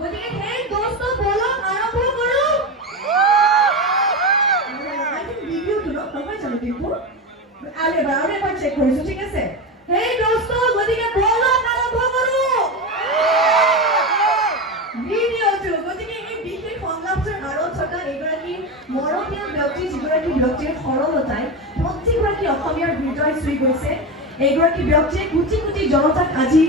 গতিকে সেই দোস্ত বলক আরম্ভ করো ভিডিওটো নহয় জানো টিপু আরেকবার চেক করিছো ঠিক আছে হেই দোস্ত গতিকে বলক আরম্ভ করো ভিডিওটো গতিকে এই বিশেষ সংলাপটোৰ আঁৰত থকা এগৰাকী মৰমীয়া ব্যক্তি যিগৰাকী ব্যক্তিৰ সৰলতাই প্ৰত্যেকগৰাকী অসমীয়াৰ হৃদয় চুই গৈছে এগৰাকী ব্যক্তিয়ে কোটি কোটি জনতাক আজি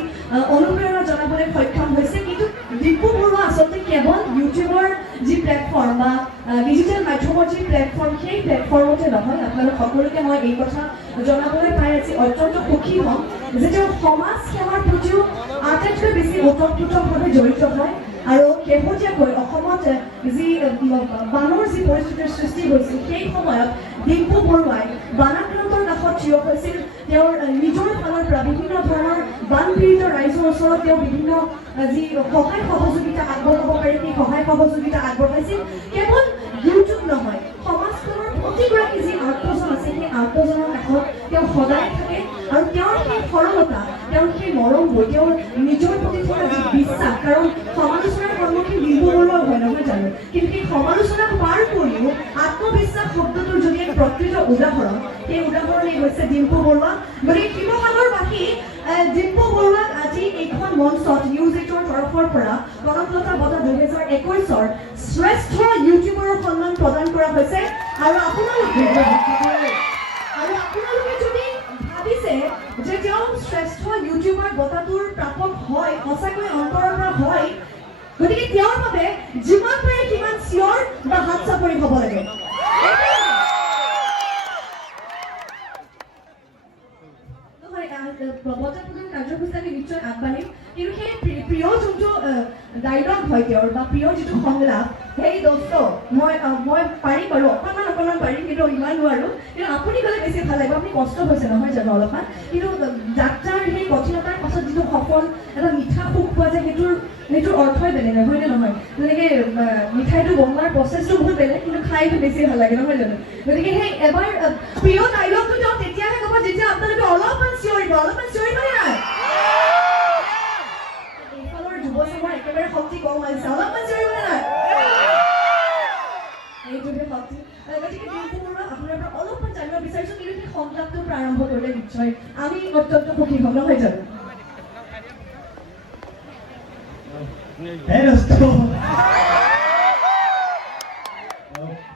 অনুপ্ৰেৰণা জনাবলৈ সক্ষম হৈছে কিন্তু দীপু বৰুৱা আচলতে কেৱল ইউটিউবৰ যি প্লেটফৰ্ম বা ডিজিটেল মাধ্যমৰ যি প্লেটফৰ্ম সেই প্লেটফৰ্মতে নহয় আপোনালোক সকলোকে মই এই কথা জনাবলৈ পাই আজি অত্যন্ত সুখী হ'ম যে তেওঁ সমাজ সেৱাৰ প্ৰতিও আটাইতকৈ বেছি ওতঃপ্ৰোতভাৱে জড়িত হয় আৰু শেহতীয়াকৈ অসমত যি বানৰ যি পৰিস্থিতিৰ সৃষ্টি হৈছিল সেই সময়ত ডিম্পু বৰুৱাই বানাক্ৰান্তৰ কাষত থিয় হৈছিল তেওঁৰ নিজৰ ফালৰ পৰা বিভিন্ন ধৰণৰ বানপীড়িত ৰাইজৰ ওচৰত তেওঁ বিভিন্ন যি সহায় সহযোগিতা আগবঢ়াব পাৰে সেই সহায় সহযোগিতা আগবঢ়াইছিল কেৱল ইউটিউব নহয় সমাজখনৰ প্ৰতিগৰাকী যি আত্মজন আছে সেই আত্মজনৰ কাষত তেওঁ সদায় থাকে আৰু তেওঁৰ সেই সৰলতা তেওঁৰ সেই মৰমবোৰ তেওঁৰ নিজৰ প্ৰতি থকা যি বিশ্বাস কাৰণ সমালোচনাৰ সন্মুখীন ডিম্পু বৰুৱা হয় নহয় জানো কিন্তু সেই সমালোচনাক পাৰ কৰিও আত্মবিশ্বাস শব্দটোৰ যদি এক প্ৰকৃত উদাহৰণ সেই উদাহৰণেই হৈছে ডিম্পু বৰুৱা গতিকে শিৱসাগৰবাসী ডিম্পু বৰুৱাক আজি এইখন মঞ্চত নিউজ 8ৰ তৰফৰ পৰা কনকলতা বঁটা 2021ৰ শ্ৰেষ্ঠ ইউটিউবাৰৰ সন্মান প্ৰদান কৰা হৈছে আৰু আপোনালোকে যদি ভাবিছে যে তেওঁ শ্ৰেষ্ঠ ইউটিউবাৰ বঁটাটোৰ প্ৰাপক হয় সঁচাকৈ অন্তৰৰ পৰা হয় গতিকে তেওঁৰ বাবে যিমান পাৰে সিমান চিঞৰ বা হাত চাপৰি হ'ব লাগে বঁটা প্ৰদান কাৰ্যসূচী আমি নিশ্চয় আগবাঢ়িম কিন্তু সেই প্ৰিয় যোনটো ডাইলগ হয় তেওঁৰ বা প্ৰিয় যিটো সংলাপ সেই দোস্ত মই পাৰিম বাৰু অকণমান পাৰিম কিন্তু ইমান নোৱাৰো কিন্তু আপুনি গ'লে বেছি ভাল লাগিব আপুনি কষ্ট হৈছে নহয় জানো অলপমান কিন্তু যাত্ৰাৰ সেই কঠিনতাৰ পাছত যিটো সফল এটা মিঠা সুখ পোৱা যায় সেইটোৰ অৰ্থই বেলেগ হয়নে নহয় যেনেকৈ মিঠাইটো বনোৱাৰ প্ৰচেছটো বহুত বেলেগ কিন্তু খাইটো বেছি ভাল লাগে নহয় জানো গতিকে সেই এবাৰ প্ৰিয় ডাইলগটো তেওঁ তেতিয়াহে ক'ব যেতিয়া আপোনালোকে অলপমান চিঞৰিব নে নাই এইফালৰ যুৱচামৰ একেবাৰে শক্তি কম আহিছে অলপমান চিঞৰিব নে নাই এইটোহে শক্তি গতিকে ডিম্পু বৰুৱা আপোনাৰ পৰা অলপমান জানিব বিচাৰিছোঁ কিন্তু সেই সংলাপটো আৰম্ভ কৰিলে নিশ্চয় আমি অত্যন্ত সুখী হ'ম নহয় জানো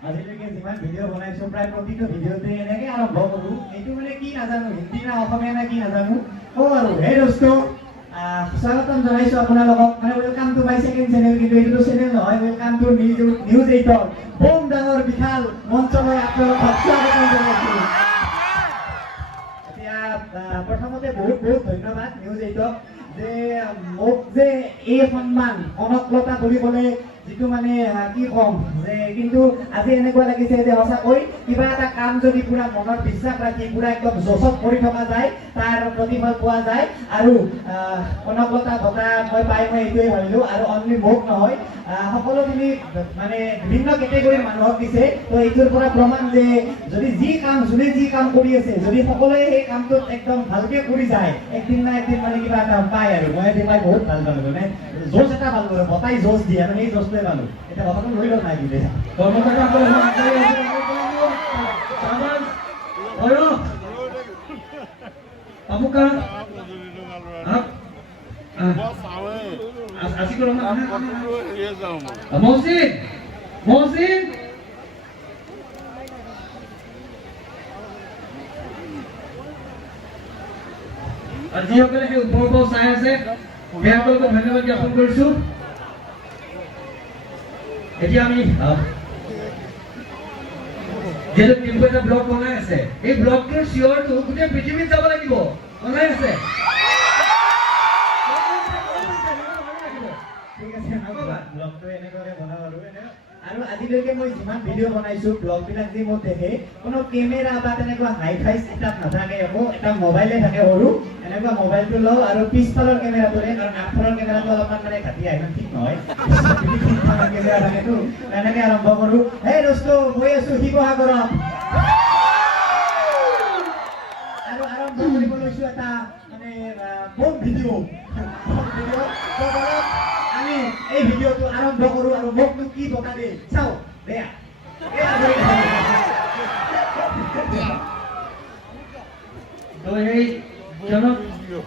আজিলৈকে যিমান ভিডিঅ' বনাইছো প্ৰায় প্ৰতিটো ভিডিঅ'তে এনেকৈ আৰম্ভ কৰোঁ এইটো মানে কি নাজানো হিন্দী না অসমীয়া না কি নাজানো আৰু হে দোস্ত স্বাগতম জনাইছোঁ আপোনালোকক মানে welcome to my second channel কিন্তু এইটো চেনেল নহয় ৱেলকাম টু নিউজ 8ৰ বোম ডাঙৰ বিশাল মঞ্চলৈ আপোনালোকক স্বাগতম জনাইছোঁ এতিয়া প্ৰথমতে বহুত ধন্যবাদ নিউজ 8ক যে মোক যে এই সন্মান কনকলতা বুলি ক'লে যিটো মানে কি ক'ম যে কিন্তু আজি এনেকুৱা লাগিছে যে সঁচাকৈ কিবা এটা কাম যদি পুৰা মনৰ বিশ্বাস ৰাখি পুৰা একদম জচত কৰি থকা যায় তাৰ প্ৰতিফল পোৱা যায় আৰু কনকলতা বঁটা মই এইটোৱে ভাবিলোঁ আৰু অনলি মোক নহয় সকলোখিনি মানে বিভিন্ন কেটেগৰীৰ মানুহক দিছে তো এইটোৰ পৰা প্ৰমাণ যে যোনে যি কাম কৰি আছে যদি সকলোৱে সেই কামটোত একদম ভালকে কৰি যায় একদিন না একদিন মানে কিবা এটা পায় আৰু মই পাই বহুত ভাল পালোঁ মানে জোচ এটা ভাল পালোঁ বঁটাই জোচ দিয়ে আৰু সেই জোচটোৱে পালোঁ এতিয়া বঁটাটো লৈ লওক নাই কিন্তু মহসিন আৰু যিসকলে সেই ওপৰৰ পৰা চাই আছে তেওঁলোকক ধন্যবাদ জ্ঞাপন কৰিছোঁ এতিয়া আমি যেহেতু ডিম্পু এটা ব্লগ বনাই আছে এই ব্লগটোৰ চিঞৰটো গোটেই পৃথিৱীত যাব লাগিব বনাই আছে ব্লগটো এনেদৰে বনাওঁ আৰু আজিলৈকে মই যিমান ভিডিঅ' বনাইছোঁ ব্লগবিলাক যি মোক দেখে কোনো কেমেৰা বা তেনেকুৱা হাই ফাই ছেটআপ নাথাকে একো এটা মোবাইলে থাকে সৰু এনেকুৱা মোবাইলটো লওঁ আৰু পিছফালৰ কেমেৰাটোৰে কাৰণ আগফালৰ কেমেৰাটো অলপমান মানে ঘাটিয়া ইমান ঠিক নহয় কেমেৰা থাকেতো এনেকৈ আৰম্ভ কৰোঁ হে দোস্ত গৈ আছোঁ শিৱসাগৰত আৰু আৰম্ভ কৰিব লৈছোঁ এটা মানে বোম ভিডিঅ' আমি এই ভিডিঅ'টো আৰম্ভ কৰোঁ আৰু মোকনো কি বঁটা দিয়ে চাওঁ দেয়া তো এই জনক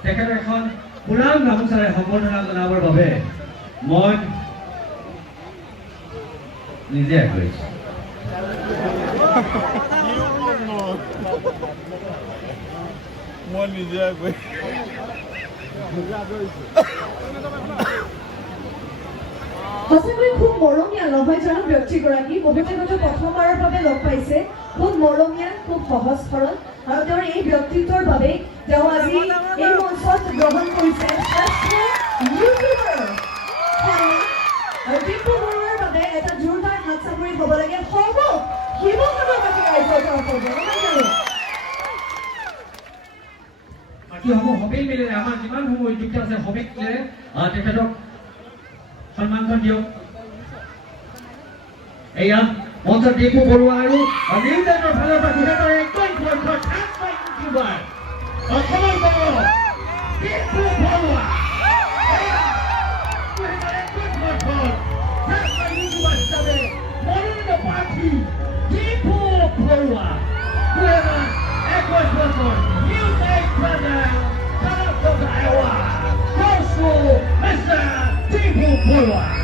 তেখেত এখন পুৰাণ গামোচাৰে সম্বৰ্ধনা জনাবৰ বাবে মই নিজে আগবাঢ়িছোঁ মই নিজে সঁচাকৈ খুব মৰমীয়া লভাইজনক ব্যক্তিগৰাকী বহুতে হয়তো প্ৰথমবাৰৰ বাবে লগ পাইছে খুব মৰমীয়া খুব সহজ সৰল আৰু তেওঁৰ এই ব্যক্তিত্বৰ বাবে তেওঁ আজি এই মঞ্চত গ্ৰহণ কৰিছে শ্ৰেষ্ঠ ইউটিউবাৰ আৰু টিপু বৰুৱাৰ বাবে এটা জোৰদাৰ হাত চাপৰি হ'ব লাগে শিৱসাগৰবাসী ৰাইজৰ তৰফৰ পৰা বাকী সবেই মিলে আমাৰ যিমান সময় যুক্ত আছে সবেই মিলে তেখেতক সন্মানখন দিয়ক এয়া মঞ্চ টিপু বৰুৱা আৰু নিউজেনৰ ফালৰ পৰা তেখেতৰ একদম ইউটিউবাৰ অসমৰ গৌৰৱ Tipu Barua Mr. Tifo Bola.